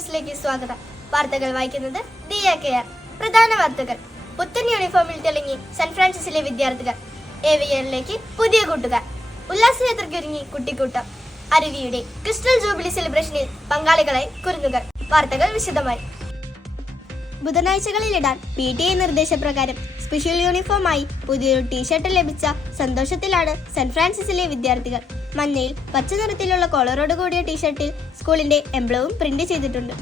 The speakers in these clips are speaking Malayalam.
ന്യൂസിലേക്ക് സ്വാഗതം. വാർത്തകൾ വായിക്കുന്നത് ദിയ കെ ആർ. പ്രധാന വാർത്തകൾ. പുത്തൻ യൂണിഫോമിൽ തിളങ്ങി സെന്റ് ഫ്രാൻസിസിലെ വിദ്യാർത്ഥികൾ. ഏവിയറിലേക്ക് പുതിയ കൂട്ടുകാർ. ഉല്ലാസയാത്രയ്ക്കൊരുങ്ങി കുട്ടിക്കൂട്ടം. അരുവിയുടെ ക്രിസ്റ്റൽ ജൂബിലി സെലിബ്രേഷനിൽ പങ്കാളികളായി കുരുന്നുകൾ. വാർത്തകൾ വിശദമായി. ബുധനാഴ്ചകളിലിടാൻ PTA നിർദ്ദേശപ്രകാരം സ്പെഷ്യൽ യൂണിഫോമായി പുതിയൊരു ടീഷർട്ട് ലഭിച്ച സന്തോഷത്തിലാണ് സെന്റ് ഫ്രാൻസിസിലെ വിദ്യാർത്ഥികൾ. മഞ്ഞയിൽ പച്ച നിറത്തിലുള്ള കോളറോട് കൂടിയ ടീഷർട്ടിൽ സ്കൂളിന്റെ എംബ്ലവും പ്രിന്റ് ചെയ്തിട്ടുണ്ട്.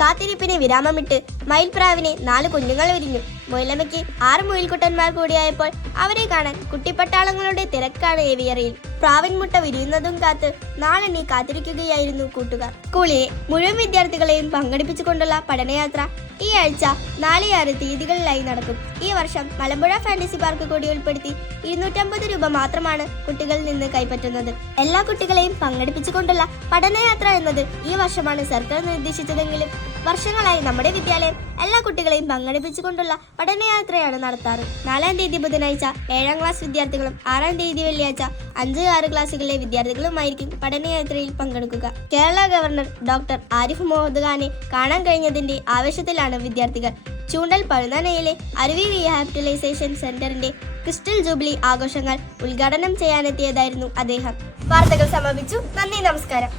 കാത്തിരിപ്പിന് വിരാമമിട്ട് മയിൽപ്രാവിനെ 4 കുഞ്ഞുങ്ങൾ വിരിഞ്ഞു. മുയലമ്മയ്ക്ക് 6 മുയൽക്കുട്ടന്മാർ കൂടിയായപ്പോൾ അവരെ കാണാൻ കുട്ടിപ്പട്ടാളങ്ങളുടെ തിരക്കാണ് ഏവിയറിയിൽ. പ്രാവിൻ മുട്ട വിരിയുന്നതും കാത്ത് നാളെണ്ണി കാത്തിരിക്കുകയായിരുന്നു കൂട്ടുകാർ. സ്കൂളിലെ മുഴുവൻ വിദ്യാർത്ഥികളെയും പങ്കെടുപ്പിച്ചുകൊണ്ടുള്ള പഠനയാത്ര ഈ ആഴ്ച 4-6 തീയതികളിലായി നടക്കും. ഈ വർഷം മലമ്പുഴ ഫാന്റസി പാർക്ക് കൂടി ഉൾപ്പെടുത്തി 250 രൂപ മാത്രമാണ് കുട്ടികളിൽ നിന്ന് കൈപ്പറ്റുന്നത്. എല്ലാ കുട്ടികളെയും പങ്കെടുപ്പിച്ചുകൊണ്ടുള്ള പഠനയാത്ര എന്നത് ഈ വർഷമാണ് സർക്കാർ നിർദ്ദേശിച്ചതെങ്കിലും വർഷങ്ങളായി നമ്മുടെ വിദ്യാലയം എല്ലാ കുട്ടികളെയും പങ്കെടുപ്പിച്ചുകൊണ്ടുള്ള പഠനയാത്രയാണ് നടത്താറ്. 4-ാം തീയതി ബുധനാഴ്ച 7ാം ക്ലാസ് വിദ്യാർത്ഥികളും 6-ാം തീയതി വെള്ളിയാഴ്ച 5-6 ക്ലാസ്സുകളിലെ വിദ്യാർത്ഥികളുമായിരിക്കും പഠനയാത്രയിൽ പങ്കെടുക്കുക. കേരള ഗവർണർ ഡോക്ടർ ആരിഫ് മുഹമ്മദ് ഖാനെ കാണാൻ കഴിഞ്ഞതിന്റെ ആവേശത്തിലാണ് വിദ്യാർത്ഥികൾ. ചൂണ്ടൽ പഴുതാനയിലെ അരുവി റീഹാബിലിറ്റേഷൻ സെന്ററിന്റെ ക്രിസ്റ്റൽ ജൂബിലി ആഘോഷങ്ങൾ ഉദ്ഘാടനം ചെയ്യാനെത്തിയതായിരുന്നു അദ്ദേഹം. വാർത്തകൾ സമാപിച്ചു. നന്ദി, നമസ്കാരം.